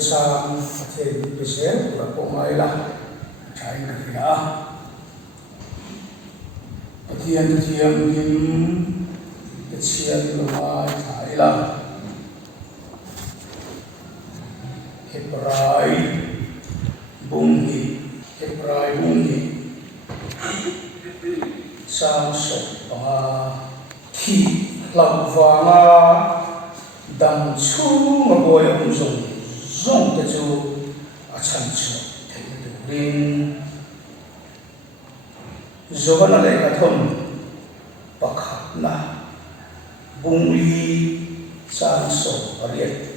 Sam Athe Pisel la Pongaila Chain Kafia Pathian Thiam Him Tsian Lama Thaila Hebrai Bungi Sang Sok Panga Thi Lam Vanga Dam Chu Maboy Zong Zong Te Chu Achan Chu Te Rin Zogana Le Kathon Pakhat Na Bungli Sang Sok Ariat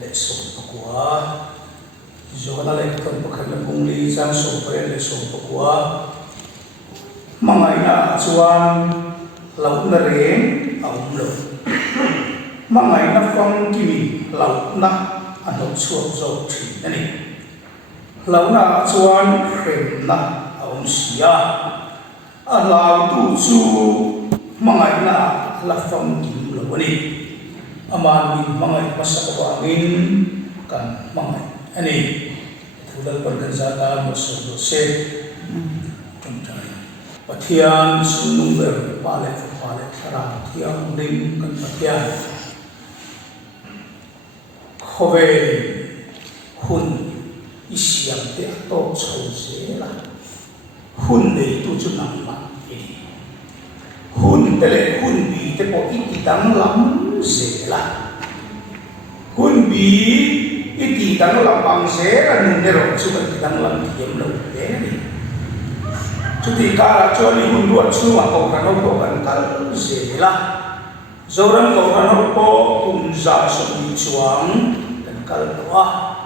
Le Sok Pakwa Zogana Le Kathon Pakhat Na Bungli Sang Sok Ariat Le Sok Pakwa Mangai Na Chuan Lau Na Reng Aum Lo Mangai Na Fong Kimi Lau Na Ano Chuak Zog Tri Nani Lau Na Chuan Khem Na Aum Sia Lau Tu Chu Mangai Na La Fong Kim Lo Ni Aman Min Mangai Masak Wangin Kan Mangai Ani Thulal Perganzata Masuk Dose Pathian Sunung Ber Palek Sarang Tiang Ring Kan Pathian Khove Hun Isyam Te Ato Chau Se La Hun Nei Tu Chu Nang Ma Ini Hun Tele Hun Bi Te Po Iti Tang Lam Se La Hun Bi Iti Tang Lam Pang Se La Nun Nero Chu Iti Tang Lam Tiam Lo Ni Chuti Kara Chu Ni Hun Duat Chu Ma Ko Kan Ho Kan Kal Se La Zoran Ko Kan Ho Po Kum Za So Ni Chuang Kalwa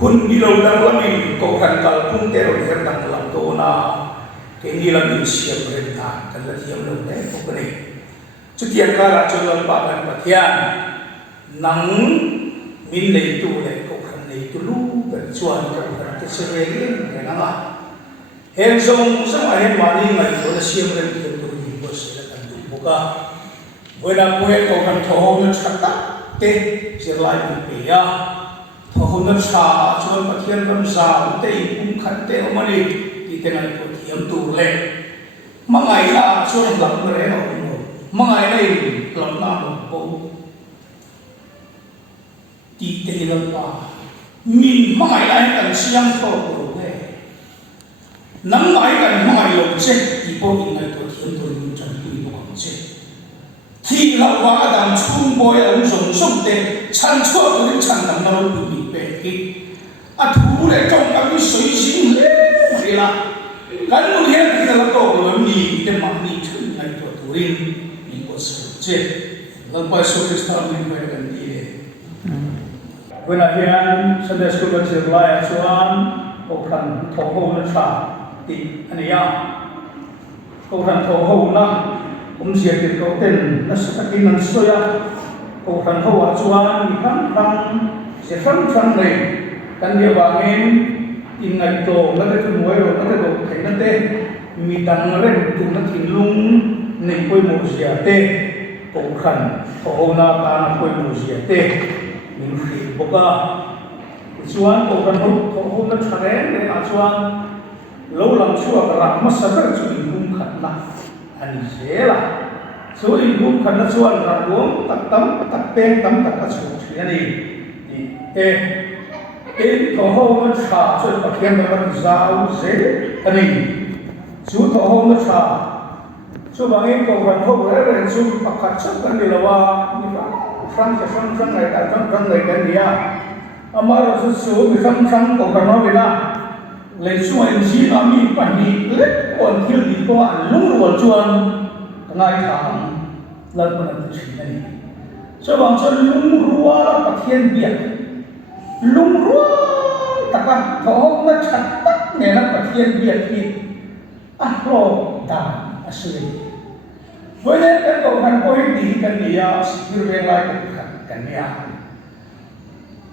Hun Bilo Dang Lami Ko Kan Kal Pung Tero Her Dang Lam To Na Ke Ni Lam Ni Siam Renta Kan La Tiam Lo Ne Ko Kani Chuti Kara Chu Lam Pa Kan Pathian Nang Min Nei Tu Le Ko Kan Nei Tu Lu Kan Chuan Ko Kan Te Se Re Rin Ke Nang La Hen Song Sang A Hen Mani Ngai Ko La Siam Ren Ki Tu Ni Bo Se La Kan Tu Boka Boina Poe Ko Kan Tho Ho Na Chata Te Sirlai Pia Thohuna Sa Chuan Pathian Ram Sa Te Kum Khat Te Omani Ti Tenai Ko Thiam Tu Le Mangai La Chuan Lam Re No Mangai Nei Lam Na Mo Ko Ti Te Lam Pa Min Mangai Lai Kan Siang Ko Ko Le Nang Mai Kan Mangai Lo Che Ti Po Ni Nai Ko Thiam Tu Ni Chan Tu Ni Ko Che Thi Lau Wa Adam Chung Boy Ang Zong Song Te Chan Chua Ko Ni Chan Nam Na Lu Ni Pe Ki A Thu Le Trong Ka Ni Sui Xin Le Ri La Kan Lu Hian Ki La Ko Lo Ni Te Ma Ni Chun Nai To Tu Rin Ni Ko Su Che Lang Pai Su Krista Ni Pe Kan Ni Le When I hear Sunday School Ba Chir Lai Chuan Ko Kan Tho Ho Na Cha Ti Ani Ya Ko Kan Tho Ho Na Siya Ti Ko Ten Na Sa Ki Nan Soya Ko Kan Ho Wa Chuan Ni Kan Tang Se Fan Fan Nei Kan Dia Bangin In Ngai To Na Te Tu Moi Ro Na Te Ko Thai Na Te Mi Dang Ren Tu Na Thin Lung Nei Poi Mo Sia Te Ko Kan Tho Ho Na Ta Na Poi Mo Sia Te Min Fi Boka Chuan Ko Kan Ho Tho Ho Na Tharen Le A Chuan Lo Lam Chua Ra Ma Sa Ver Chu In Kum Khat Na Ani Zela So in Kum Khat Na Chuan Ra Luang Tak Tam Tak Peng Tam Tak Ka Chu Thi Ani In Tho Ho Na Cha Chuan Pathian Ra Zau Ze Ani Chu Tho Ho Na Cha Chu Bangin Ko Kan Ho Re Chu Pakhat Chu Kan Ni Lawa Ni Fa Frang Cha Frang Frang Ngai Ta Frang Frang Ngai Kan Dia Amar Su Su Mi Frang Frang Ko Kan Ho Bila Lai Chuan Ji Na Mi Pa Ni Le Kon Thil Di Ko An Lung Ro Chuan Ngai Thang Lat Pan Ti Chi Ani So Bang Chuan Lung Ruwa Pathian Bia Lung Ruwa Taka Tho Ho Na Chat Tak Ne Na Pathian Bia Ki A Ro Dan Asli Wene Kan Ko Kan Ko Hi Di Kan Nia Sikir Ve Lai Kan Nia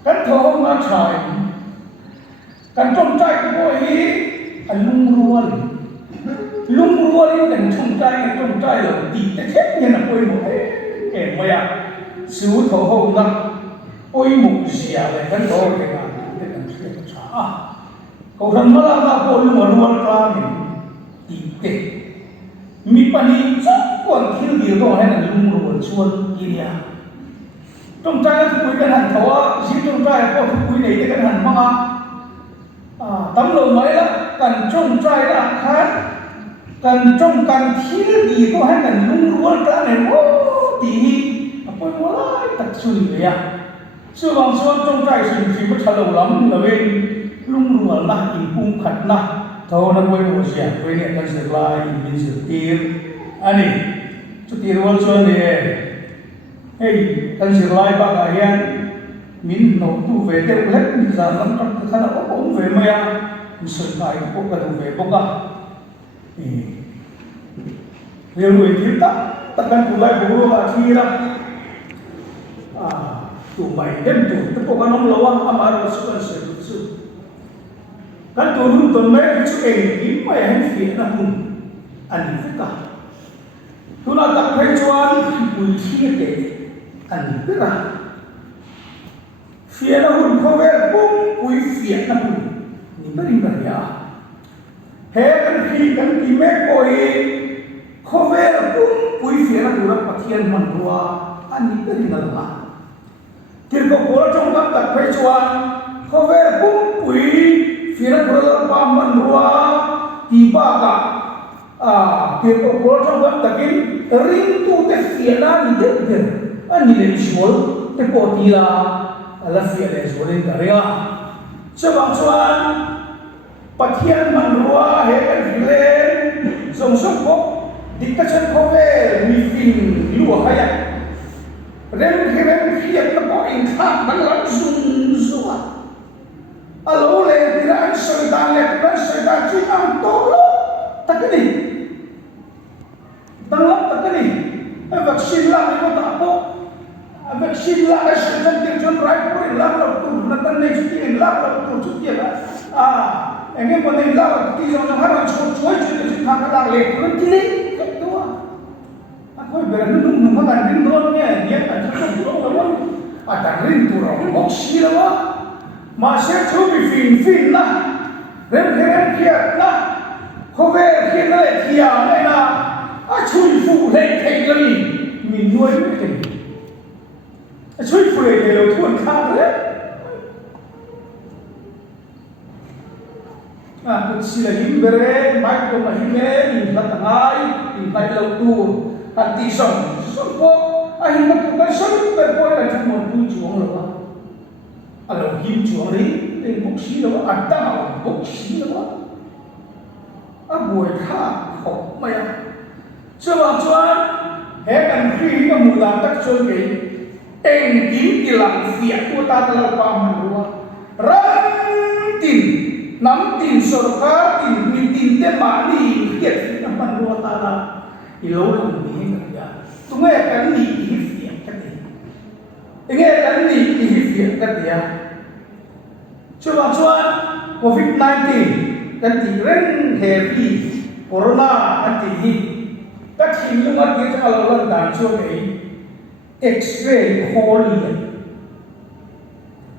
Kan Tho Ho Na Chai Kan Trong Chai Ki Ko Hi An Lung Ruwa Lung Ruwa Li Kan Trong Chai Lo Di Te Thet Ni Na Ko Hi Mo Ke Mo Ya Su Tho Ho Na ôi mục gì à lại cái đó cái nào cái cần thiết trả câu rằng mà là bộ luôn mà luôn là mình tệ mi pani rất còn thiếu điều đó hay là luôn luôn xuân gì à trong trai thì quý cái hành thọ chỉ trong trai có quý này cái hành mà tấm lầu mấy đó cần trong trai là khác cần trong cần thiếu gì đó hay là luôn luôn cái này thì ôi mà lại thật sự vậy à sự bằng xuân trong trai sự chỉ có trả lâu lắm là bên luôn luôn là in cung khát na thâu nó quay một xe quay này cần sự lại in sự tiền anh ấy chút tiền luôn xuân này hey cần sự lại bác ai anh mình nấu tu về theo hết mình làm lắm trong cái khả ổn về mày à mình sửa lại cái bộ cái đồ về bốc à nhiều người thiếu tất cả cùng lại bố là khi đó tụ bảy đêm tụ tất cả nó lâu mà nó sẽ cần sửa sự kan turun tuần mấy cái chỗ em mà em phiền là hùng anh biết cả tu là tập phải cho bùi chi cái anh biết à phiền là hùng không về bung bùi phiền là hùng nhìn thấy gì à hè kan khi kan tìm mấy coi không về là bung bùi phiền là hùng là phát hiện mình rồi anh biết gì là kiểu có trong các tập phải cho không về là bung bùi phía trước paman ruah tiba ka ke ko trong vẫn takin ring tu te fiela ni de ani le shol te ko tila ala fiela shol in area sebab chuan pathian man ruah he kan filen song song ko diktasen ko ve mi fin lu haya rem fiat ko in kha ban lam zum zuwa alo le tira an syaitan le tira syaitan si ang tolo takani tangap takani vaksin lah ko tapo vaksin lah syaitan tirjon right por la tu natan ne suti la tu suti engem poten la ti jong haran choi si thakala le ko tili ketua aku berani nung makan din don ne dia tak cukup lo ada rin tu ro boksi lah mà sẽ chú bị phiền na rem kia na không về kia nó lại thiệt này là chui phụ lên thành cái gì mình nuôi cái gì chui phụ lên thì là thuần khang đấy cũng chỉ là những bề mai của mình nghe mình bắt ngay mình phải lâu tu tí sống có anh mà cũng cái sống về coi là chúng mình tu chuộng rồi alo him chuang đấy lên bốc xí đó đào bốc xí đó buổi khá khổ mày chưa bao chuan hè cần khi cái mùi làm tắc chuan cái tên kiếm thì làm việc của ta là qua mà luôn rắn tin nắm tin sổ cá tin mi tin thế mà đi hiện nắm bằng luôn ta là thì lâu lắm đi hết rồi tụi nghe cái gì thì việc cái gì nghe cái gì thì việc cái gì Cuba COVID-19 kan tiren heavy corona kan tihi tak himlungat kita kalau dan cuai X-ray Korean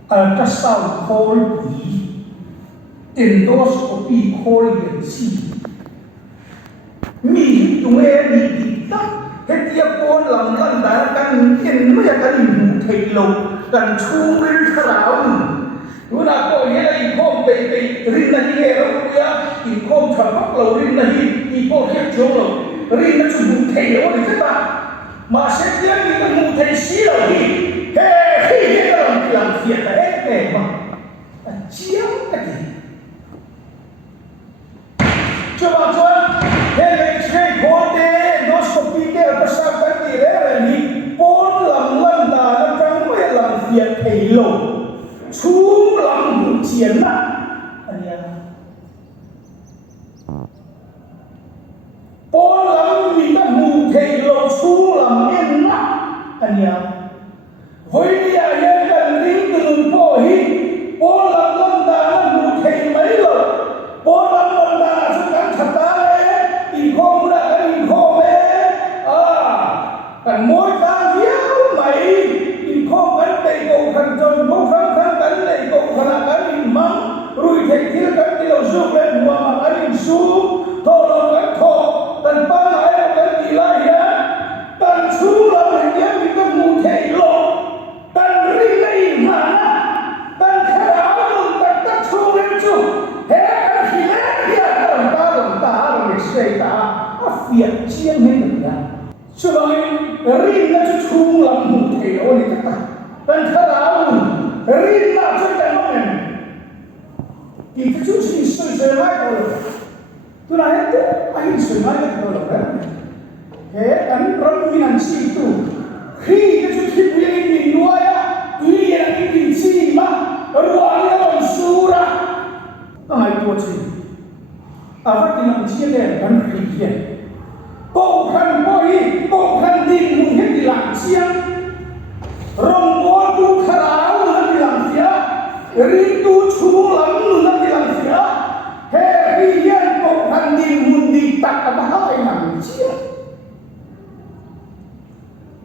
ultrasound Korean endoscopy Korean si mi tunge ni kita ketia pon lam lan dar kan ken ma ya kan mu thei lo kan chung rin kharau Una ko ye la ikom pe rin na hi ro ya ikom thak lo rin na hi ipo khep chong lo rin na chu bu thei lo ni ta ma se dia ni ta mu thei si lo hi he lam fiat ta ma chiang ka ti choba he le che ko te endoscopy ke ta sa ka ti re ni pon lam lan da na chang me lam fiat thei lo chú lòng bụng chiến á anh em bố lắm vì ta mù thầy lộ chú lòng yên á anh em với đi à yên gần đi từ bố hi bố lắm lâm đà mù thầy mấy rồi bố lắm lâm đà sẽ cắn thật ta đấy thì không đã cái thì không đấy còn mỗi ta viết mày thì không vấn đề cầu khẩn cho việc chiên hết được ra cho nên rin nó cho chung làm một thể ôn này tất cả dan thảo rin nó cho cái nó này thì cái chút gì soi mai rồi tôi nói hết anh soi mai rồi đấy thế anh rong minan si tu khi cái chút khi bây giờ mình nuôi á tuy là cái gì gì mà rồi anh nó sura nó hay tôi chỉ phát triển làm chia đen gắn khí hiện bộ khăn bôi bộ khăn tin mùng hết đi làm chia rong bó tu khảo nó đi làm chia rin tu chung lắm nó đi làm chia he khí hiện bộ khăn tin mùng đi tắc ở hai làm chia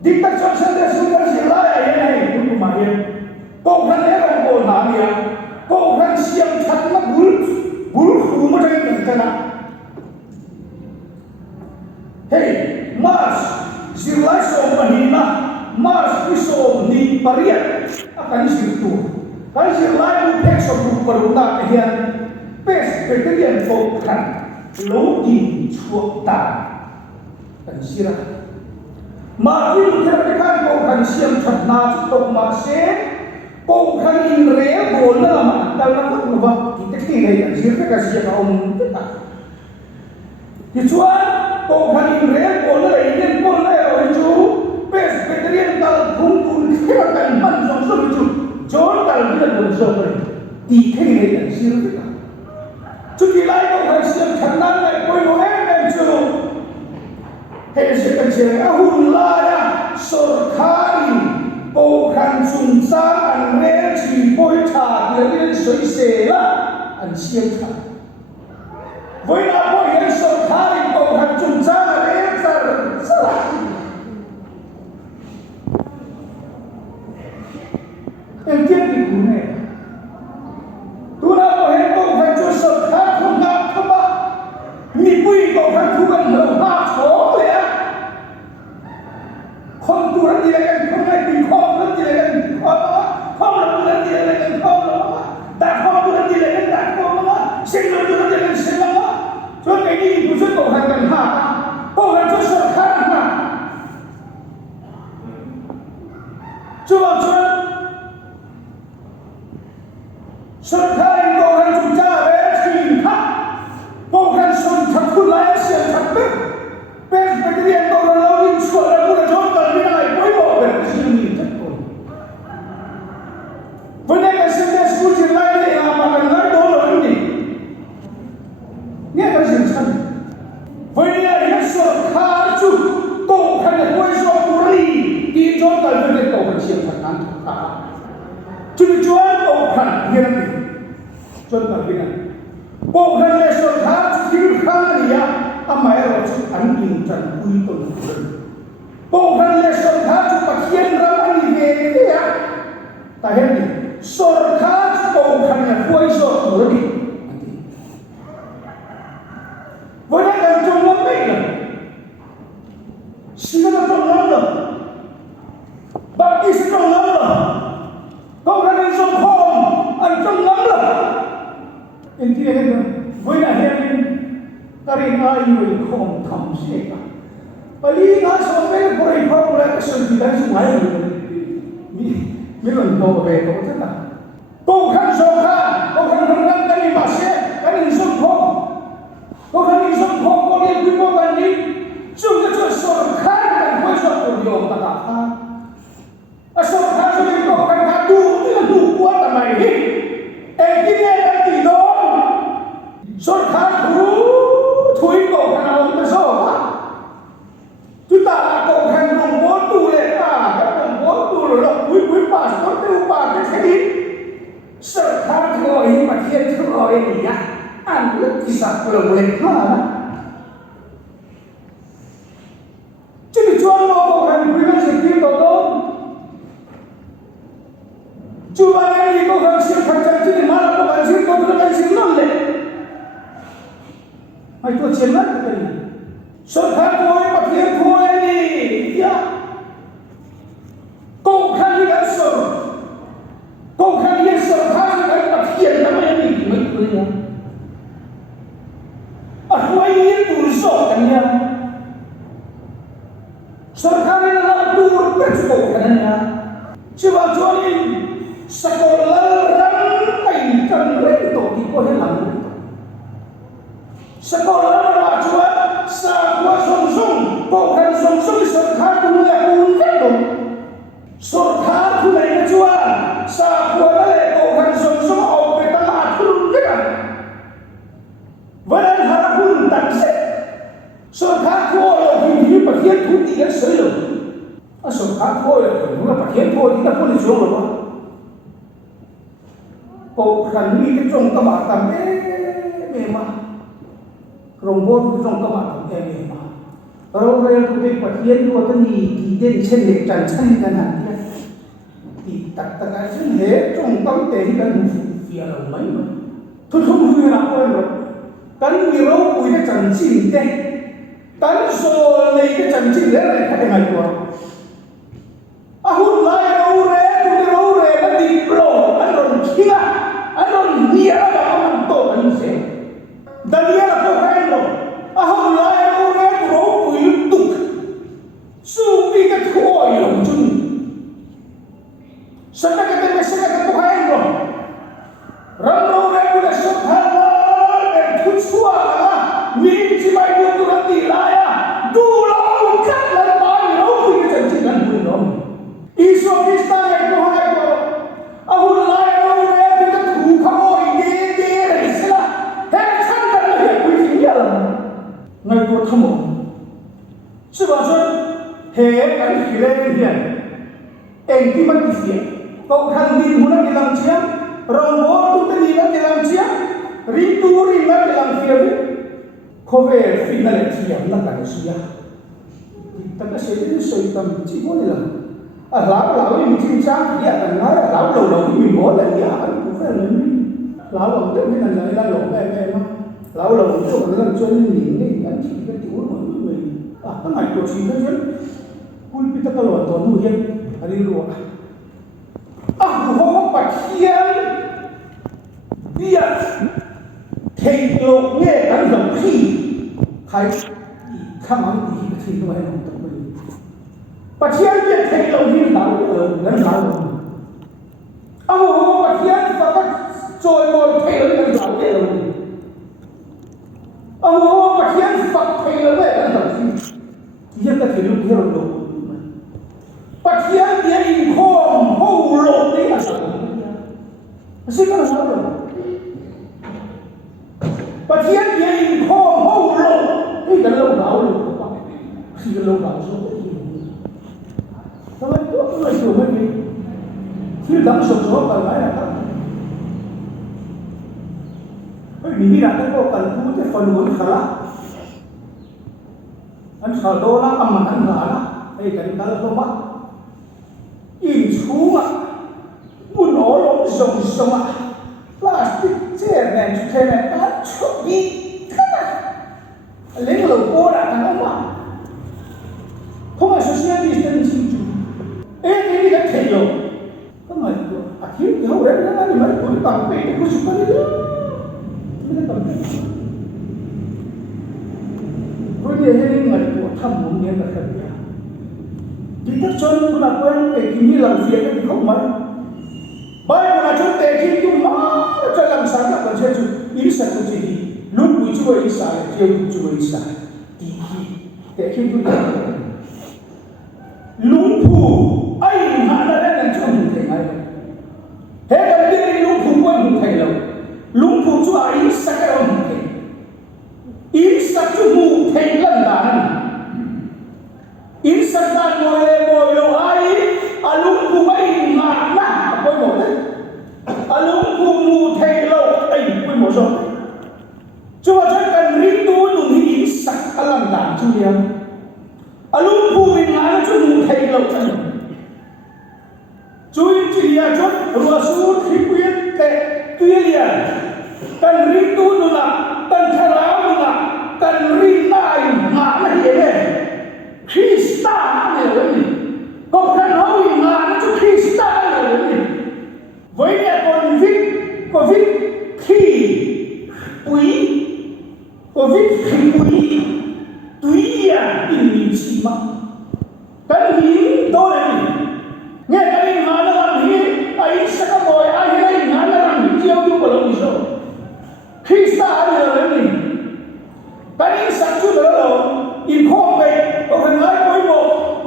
đi tắc cho sân để xuống cái gì lại vậy này cũng mà hiện bộ khăn hết rong bó nào vậy bộ khăn xiêm chặt nó bul khu mà đây là cái hey mas silai som panina mas isom ni pariat akan situ kan silai mu tek som bu perunda hian pes bacterian fokhan lo di chuak ta kan sira ma kin thera kan fokhan siam thatna tok ma se fokhan in re bol na ma dal na ko ba ki nei kan sira ka sia ka om ta ki chuan fokhan in re bol na in bol na ro chu pes bacterian dal thum kun khera kan man jong so chu jon dal bi bol so ba ti nei kan sira ka chu ki lai fokhan siam thatna lai koi mo em chu he se kan se a hun la ya sorkari fokhan chung sa an re chi poi tha de len soi se la an siam tha với nó có hiện sự thái cộng hành chúng ta là cái rất là em biết thì cũng này tôi đã có hiện cộng hành cho sự thái không ngạc không bác nhị quy cộng hành thu gần hơn ba số vậy á không tôi đã đi lại không ai bị không đã đi lại không là tôi đã đi lại không đó đã không tôi đã đi lại đã không đó sinh rồi tôi đã đi lại sinh đó cho cái gì cũng rất cộng hành cần hạ cộng hành cho sự khác mà cho bạn cho sự khác cộng hành chúng ta bé thì khác cộng hành sự thật của lại sẽ thật biết bé cái điện cộng hành lâu đi sửa lại cũng là cho cần cái này quấy bộ về cái gì mình thật rồi vấn đề cái sự đẹp của chuyện này thì là mà cần nói đó là gì nghe cái gì chân với những sự khá chút cộng hành là quay số của đi đi cho cần vấn đề cộng hành siêu thật năng khá chứ chúa cộng hành như thế này cho cần cái này cộng hành là sự khá chút thiếu khá này á mà là sự ảnh hình trần quy tuần của dân cộng hành là sự khá chút bạc hiên ra anh về thế á ta hết đi sự khá chút cộng hành là quay số của đi với những cái trong lắm đấy là xin nó trong lắm rồi bạn đi xin trong lắm rồi câu ra đi trong hồn anh trong lắm rồi anh kia đấy với là hiện ta đi ai người không thầm sẽ cả và lý ngã sống với cái này không là cái sự gì đấy không ai rồi mấy lần đầu về có thế nào câu khăn sâu khăn câu khăn không ngăn cái gì mà sẽ cái gì sống không có khả năng sống không có liên quy mô bản đi chúng ta cho sổ khai là quay sổ của điều ta đã khai sổ khai cho nên có khả năng đủ tức là đủ quá là mày đi em kia em tỷ đó sổ khai thúi cổ khả năng ông ta sổ hả chúng ta là cổ khả năng bốn tù lên các đồng bốn tù rồi đó quý bà sổ tiêu bà cái thế đi sổ khai thì gọi mà thiên thì gọi gì á anh rất kỳ sạc belum boleh mana jadi jual mau kan berikan sedikit tolong cuma yang itu kan siap kerja jadi mana kau kan siap kau berikan signal deh itu signal tadi surga tuai pakai tuai ni ya kau kan lihat sur kau kan lihat surga kan pakai namanya ni macam ni aku ingin turun kan ya có hết lòng sa ko la la chua sa ko song song ko kan song song sa kha tu le kun ve do so kha tu le chua sa ko la le ko kan song song au pe ta la tu le kanวันหาคุณตัดเสร็จส่วนข้าโคเราที่ประเทศทุนที่ยังเสียอยู่ส่วนข้าโคเราถึงว่าประเทศโคที่จะพูดในช่วงหรือว่าโอ้ขันมีที่ตรงกระบะตามเมมาโรงพยาบาลที่ตรงกระบะตามเมมาเราเรียนตัวเด็กประเทศตัวนี้ที่เด่นเช่นเด็กจันทร์เช่นกันนะที่ตัดตะการเช่นเหตุตรงตั้งแต่ที่กันเสียเราไหมมันทุกๆเวลาเรากันมีเราคุยได้จังจริงเด้กันโซในก็จังจริงเลยอะไรแค่ไหนตัวหุ่นลายเราเร่ตัวเราเร่แล้วดีโปรอันนั้นขี้ละอันนั้นเนียละมันโตอันเสียดันเนียละตัวใครเราหุ่นลายเราเร่ตัวเราคุยตุกสู้ปีกับทั่วอยู่จุนสักการะไม่สักการะตัวใครเราเราเร่ตัวเราสุดท้ายTua min si mai buat tu nanti lah ya. Dulu kat lepas ni, aku ini janjikan pun dong. Isu kita yang tu hai tu. Aku lai aku ni kita tu kau ini dia istilah. Hei sangat lah ya, aku tinggal. Ngai tu tamu. Sebab tu hei kan hilang dia. Engki mati dia. Kau kan di mana hilang dia? Rombor tu tadi hilang dia. Rindu rindu dalam film kowe final yang nak kan suya kita kasih itu soitam cipone lah lalu ini cincang dia kan lalu ini boleh dia kan kowe ini lalu itu ni nanti lalu lalu itu orang jual ini kan kita jual mana ni kan itu cinta je pun kita kalau tahu dia hari luar aku mau pakian dia thầy lộ nghe đánh dòng khi thầy khám ấm thì thầy nó hay không tập mình và chiếc biết thầy lộ như đảo gần đảo ông và chiếc và các trôi mồi thầy lộ gần đảo để ông và chiếc và thầy lộ gần đảo thì hiện tại thầy lộ theo lộ và chiếc địa hình khom hầu lộ đấy là sao xin có là sao rồi và thiên nhiên khom hầu lộ cái lâu đảo luôn khi cái lâu đảo số sao vậy tôi nói chuyện với gì khi đắm sầu số cần nói là các bởi vì đi đặt cái cô cần thu cái phần vốn khá anh sợ đô la âm mà anh gà đó đây cái đó là không bắt in xuống à buồn ổ lộn sông à plastic chair này chair này đã chụp đi lấy lẩu cô đã thành ông mà không phải social distancing chứ em đi cái thầy rồi không phải thiếu gì hậu đấy nó là mấy tuổi tầm bể của chúng ta đấy cái tầm bể rồi thì cái người của thầm muốn nghe là thật nhá thì tất chân cũng là quen để khi làm việc thì không mấy bởi vì chúng ta khi chúng mà cho làm sáng tạo cho chúng ý sản của chị lúc quý chú ý sản kêu chú ý sản thì để khi chúng ta lũng phủ anh hạ đã đến cho mình thầy ngay thế còn đi lũng phủ quên một thầy lâu lũng phủ chú ý sản cái ông thầy ý sản chú mù thầy lần đàn ý sản đàn ngồi lâu ai lũng phủ anh hạ nà quên một đấy lũng phủ mù thầy lâu anh quên một rồi chú bà chắc cần rít tú nụ ý sản cái lần đàn chú đi lũng phủ mình ngã chú mù thầy lâu chân chú ý chỉ là chú rùa sú thi quyết tệ tuyên liền cần rít tú nụ nà cần thả láo nụ nà cần rít nai ngã là hiện này Krista này là gì còn cần nói ngã nó chú Krista này là gì với nhà con viết khi quý con viết khi quý túy à in mình xì mà cái hiến tôi là gì nghe cái ngã nó làm hiến ấy sẽ có bồi ai hay ngã nó làm hiến chiêu chú của lòng gì rồi Krista ada ni. Tadi satu dalam info baik, orang lain boleh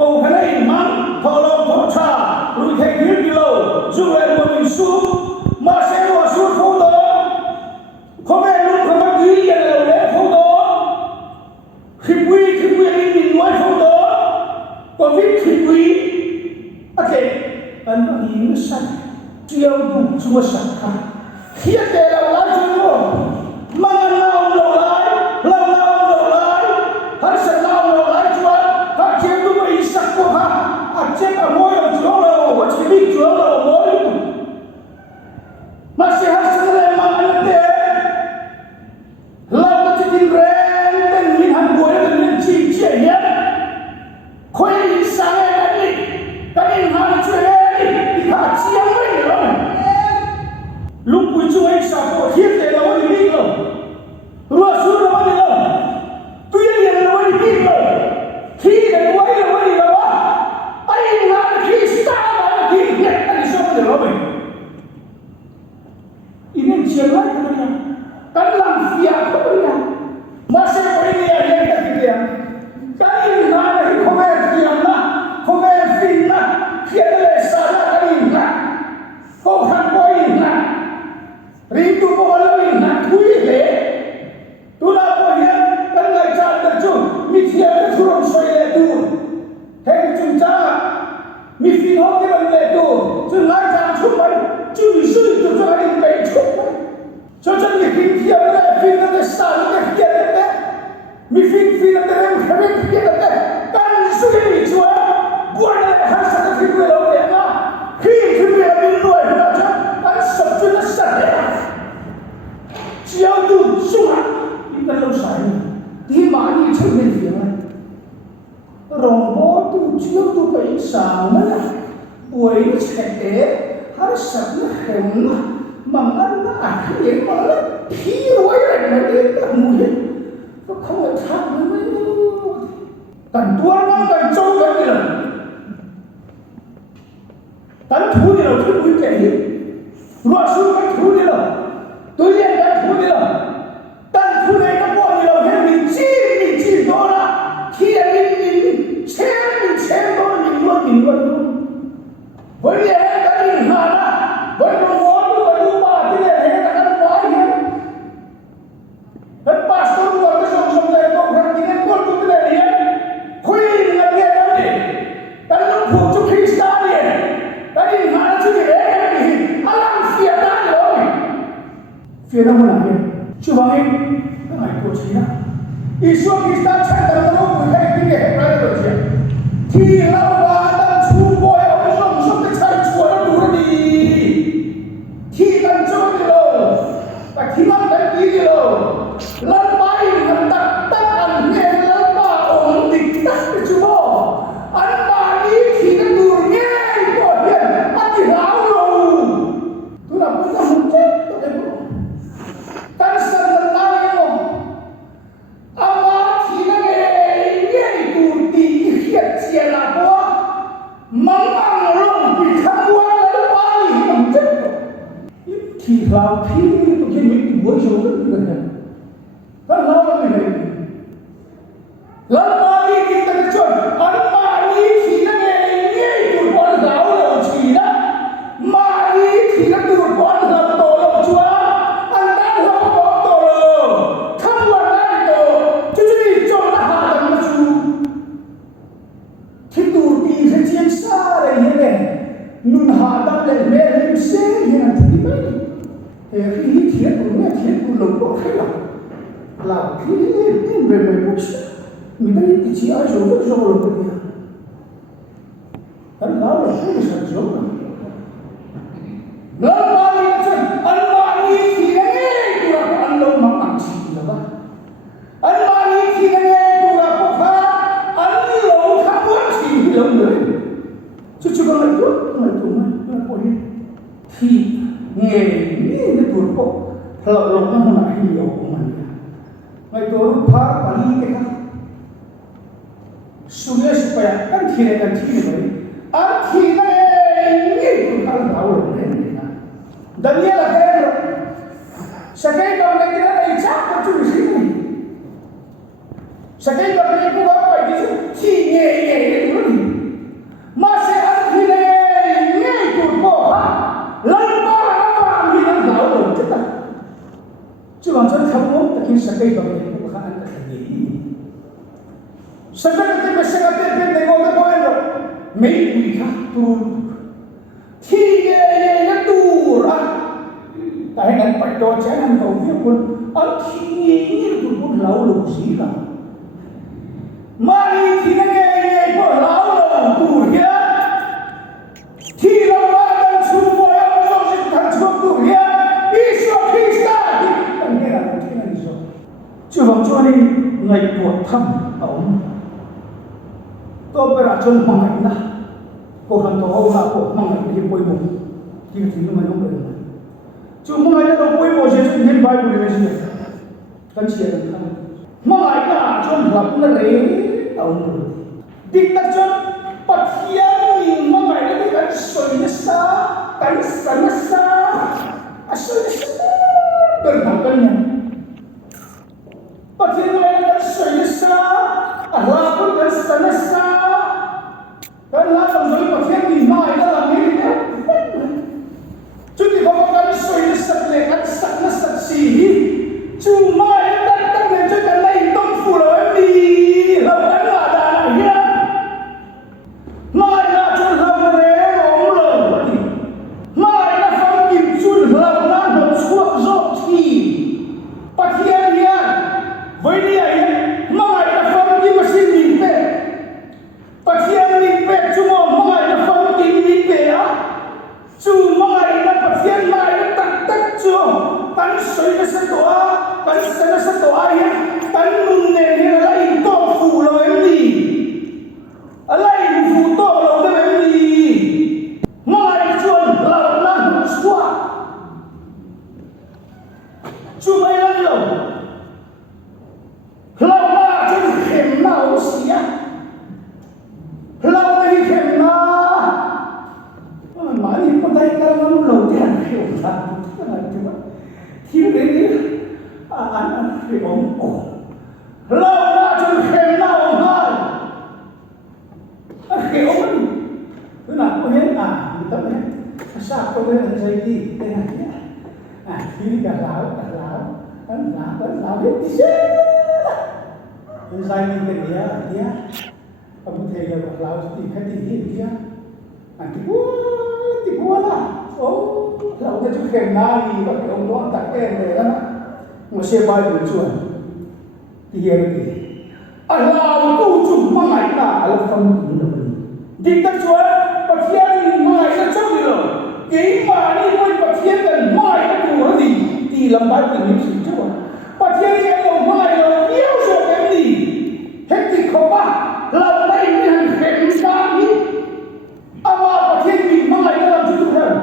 orang lain mang, tolong tocha, lu kekir dulu, jual boleh sup, masih sup foto, komen lu komen dia yang lalu foto, khipui ini minuai foto, covid khipui, oke, anda ini sah, dia tu cuma sah, dia dalam laju tu, mengenal lolai, harus tahu lolai jual, tak dia tu berisak koha, aceh amoy jual lo, aceh ni jual lo amoy, masih harus lemah anda, lalu macam ni brand dan minhan boleh dan cincin ya, kau ini sangat ni, tapi harus ni, dikasih siang ni lo, lupa jual sahaja, dia tak lawan ni lo, ruasur lawan ni lo. Tu yang lawan ni lo, kita buat lawan ni lo, ayah nak Krista lagi, nak ada siapa yang lawan? Ini siapa yang kan langfiak apa ya? Masih pergi yang kita kita, kan ini nak komen dia nak, komen film nak, kita lesara kali nak, kau kan poin nak, rindu poin nak, kui le, tu nak poin. Mi tiada turun soal itu, hei cuma, mi fihok kita itu, cuma jangan cuma, cuma itu cuma ini baik cuma, cuma mi tiada fihok kita sahih kita, mi fihok kita kami kita, kan sudah cuma, buat harus ada fihok lalu ya, fihok yang luar biasa, kan sebetulnya sahih, siapa tu semua, ini kalau sahih. Di mana cermin dia? Rombongan tu cium tu kain sama lah. Buat cekek harus sabna hemma, mangana akhir malah piruai lagi tak mungkin. Kau tak mana? Dan tuan orang jauh lagi lah. Dan tu dia tu boleh jadi. Rasul kan tu dia, tu dia kan tu dia. Dan tu dia kan buat dia.你多了，天你钱多了，你多，文言的你看了，文中把这个人给他发现，那把手我的手在动上，今天过度的人，会那边的，但是普就可以杀的，但你看了这个人，阿拉写的了，写的不难的，就往那哎过去了。Isu kita cakap terlalu banyak tinggi berada di sini. Tidak ada cuba yang langsung dicari cuba dulu di. Tidak cuba dulu, tak tidak ada dulu. Lembai hendak takkan lembai orang tidak cuba. Anda ini tidak durnya itu dia mati lalu. Tu nak punya mungkin tu dia. Kan sebenarnya apa tidak ini itu dihiat siapa memang lebih kawan lebih macam tidak itu kini buat juga dengan kan lawan ini lawan kita kecil apa ini tidak ini itu buat tahu tidak mari tidak itu buat tahu jual anda apa nun hadam le merim se yang terima ini tiap punya tiap pulau kau lah ini berbebas minta ini cia jauh punya kan lalu itu saja lalu ini tiap itu apa anda makan sih lah anda ini tiap itu apa anda kamu sih lah cukup itu thì nghề cái tuổi cổ lợn lợn nó là nhiều của mình ngày tôi phá và đi cái khác sudah supaya kan tidak vậy akhirnya itu kan tahu dan dia lah kan sekarang kalau kita sa ka chu si ni sa kai ba ni ku ba pa di thi nge nge ni ku ni ma se an thi ne nge ku po ha lai ba ba ni na lao lo cha ta chu wang chan kham mo ta kin sa kai ba ni ku kha an ta ni sa ka te ba sa ka te pe de go de bo ro mei wi kha tu thi nge nge na tu ra tại ngành bạch đồ trẻ ngành cầu viết quân ở khi như tụi quân lão lục gì cả mà đi thì nó nghe của lão lục tụi kia thì là ba đang xuống mồi ông cho sự thành xuống tụi kia đi xuống khi xa thì anh nghe là một cái này rồi chưa bằng cho nên ngày của thăm ông tôi bây giờ chân bằng ngày na cô hành tổ ông là cô bằng ngày đi bôi mồm thì nó mới không được chú mong ai đó quay bộ sẽ hiện bài của mình gì kan chia được không mong ai cả cho lập nó đấy ông đi ta cho bắt hiền mong ai đó kan soi nó sa kan san nó sa soi nó sa bermakanya bắt hiền mong ai kan soi nó sa Allah pun kan san nó sa kan lah trong bắt hiền thì mong ai đó làm gì đó chú thì có cái suy nó sạch lệ ăn sạch nó sạch xỉ chú mai nó tăng lên cho cái này đông phủ là em đi lâu đánh là đà này nhá mai là cho lâu rẽ ống lờ mai là phong kìm chun lâu nó hợp suốt rộp thì bắt hiền hiền với đi ấy mai là phong kìm mà xin nhìn về bắt hiền nhìn về chú mong mai là phong kìm nhìn về á chú mai là bắt hiền mai là tắt tắt chưa tan soi nó sẽ tỏa tan sẽ nó sẽ tỏa hiền tan mừng nè hiền lấy to phủ rồi em đi lấy phủ to rồi em đi mai chuồn lâu lắm xóa chú mai là lâu lâu mà chú khem nào xí á lâu này khem na mà đi có tay cái nó lâu thì anh hiểu ra cái này chứ thì đấy anh phải ổn ổn lâu mà chú khem nào hơn anh hiểu không cứ nào có hết người ta hết sao có cái là dây đi thế này nhá thì cả lão anh lão biết gì chứ cái dây đi cái gì á ông thầy là lão thì cái gì kia thì bố là lão cái chú khen na đi và cái ông đó tặng khen về đó mà xe bay buổi chuồn thì hiện thì lão tu chủ mà ngày nào là phân kín được đi tất chuồn và thiên mai nó chấp được cái mà đi quên và thiên gần mai nó đủ gì thì làm bài của những sự chuồn và thiên đi em mai là nhiều rồi em đi hết thì không ba làm đây mình khen ra đi ama thiên mình mai nó làm chút hơn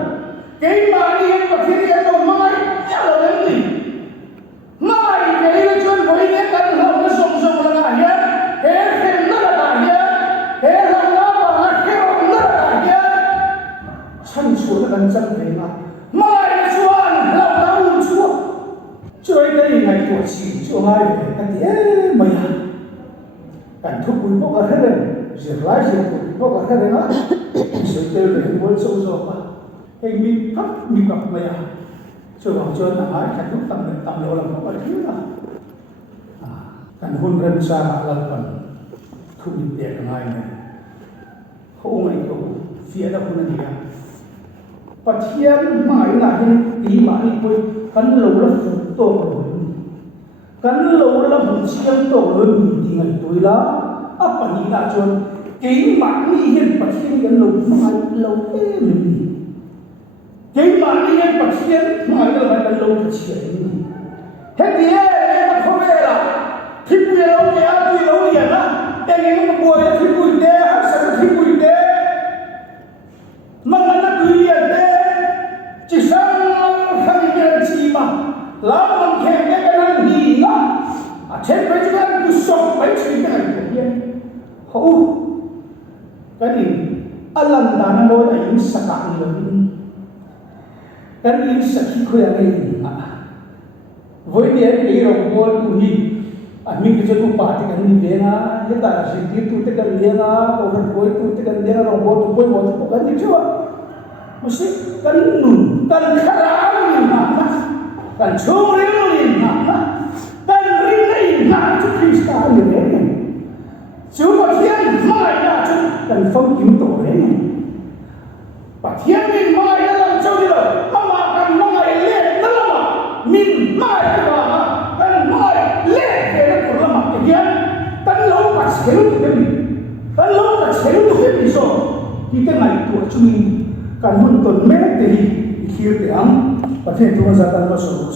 cái mà đi em và thiên đi em mai nhớ là em đi mai cái nó chuyên với những cái lòng nó sông sông là nhé thế khen nó là nhé thế lòng nó và nó kêu nó là nhé chân xuống là chân về mà mai nó chuan lòng nó buồn chuan chơi đây ngày của chị chưa mai về cái thế mày à cảnh thúc bùi bốc ở hết rồi diệt lái diệt bốc ở hết rồi đó sự tiêu về muốn sâu sâu mà hình mình thấp mình gặp mày à chưa bằng chưa là ai cảnh thúc tầm lộ làm có thứ là cảnh hôn rân xa là phần không bị tiệt ngay này không ngày cầu phía đâu không là gì và thiên mãi là hình tí mãi quay cắn lâu là phụ tổ rồi cắn lâu là phụ chiên tổ rồi mình thì ngày tuổi lá ấp và nhìn là chuồn cái mãi đi hiện và thiên cái lâu mãi lâu thế mình cái mãi đi hiện và thiên mãi là phải lâu thì chuyện hết thì em không về là thì bây giờ ông nhà thì lâu liền á em nghĩ một buổi thì buổi đêm hay sao thì buổi đêm mà nó cứ liền đêm chỉ sang không nhận gì mà lão ông khen cái năng gì đó trên mấy cái năng cứ sống mấy chuyện cái này tự nhiên hổ cái gì anh làm đàn ông là những sắc cạn rồi cái gì sắc khí khỏe cái gì mà với tiền cái rồng bol tu hi anh mình cái chỗ party cái gì về na hiện tại là sự tu te cái liền na over boy tu te cái liền na rồng bol tu boy một cái gì chứ mesti kan nun kan kharam na kan chore na kan ring nei na chu Krista ni chú mà thiên mai là chú cần phong cứu tổ đấy và thiên mình mai đã làm cho đi rồi mà cần mai lên nó là mình mai là cần mai lên về nó cũng là mặt cái thiên tấn lâu cả xéo thì cái gì tấn lâu cả xéo thì cái gì rồi thì cái này của chúng mình cần muốn tuần mấy thì khi tiếng và thiên chúng ta ra tăng vào số